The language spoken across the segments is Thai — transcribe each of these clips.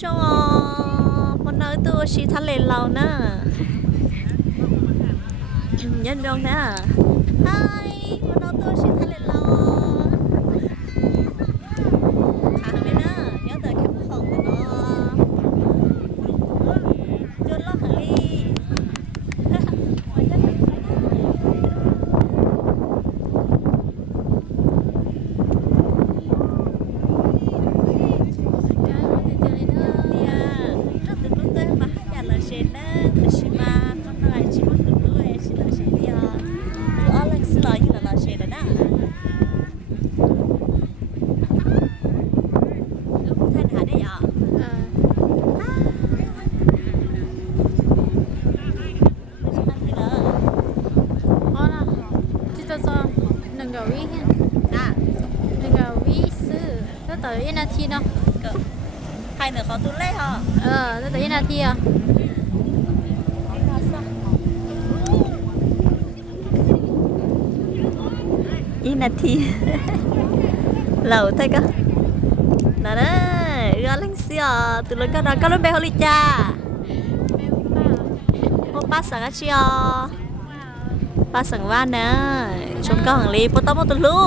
ช่วมันน้อยตัวชีทะเลเรานะยันยองนะไฮมันน้อยตัวชีทะเลเราขาเลยนะย้อนแต่แคปของแต่เนาะจนล็อกหันลีtớiนาทีเนาะ hai nửa khó tụt lấy hả tớiนาทีอ่ะ อีนาทีเหล่าไทยก็นั่นน่ะเรื่องเล่นเสียตุลก็เราก็เล่นเบลลิจ้าโอป้าสังอาชีอ๋อป้าสังว่านะชมก็หังลีปต้มตุลู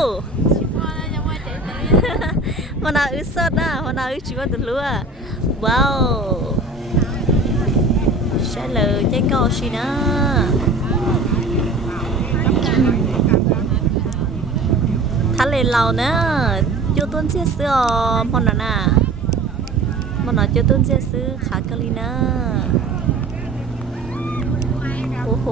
มันน่าอึดสดนะมันน่าอึดชีวตุลูอ่ะว้าวใช่เลยเจ๊ก็ชินะทะเลเรานะยูต้นเสียซื้อมันน่ะมันน่ะยูต้นเสียซื้อขากะลีนะโอ้โห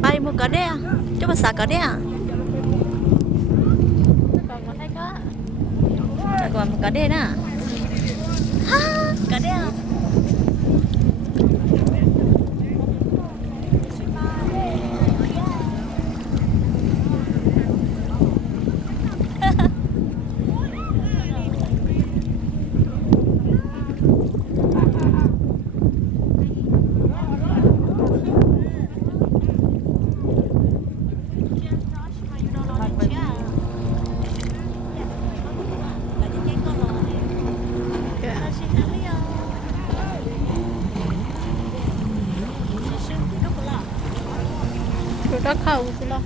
ไปมุกกะเดียจะภาษากะเดียcòn một cá đen à ha cá đenก็เข้าสิล่ะ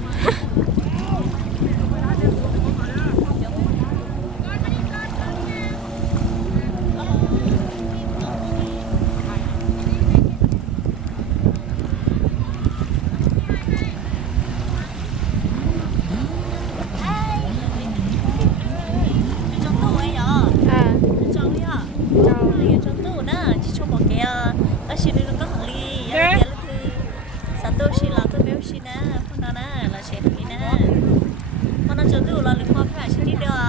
ชินะพวกนั้นนะเราเช็ดนี่นะพวกนั้นจะดูเราลิมพอผ่าชิ้นที่เดียว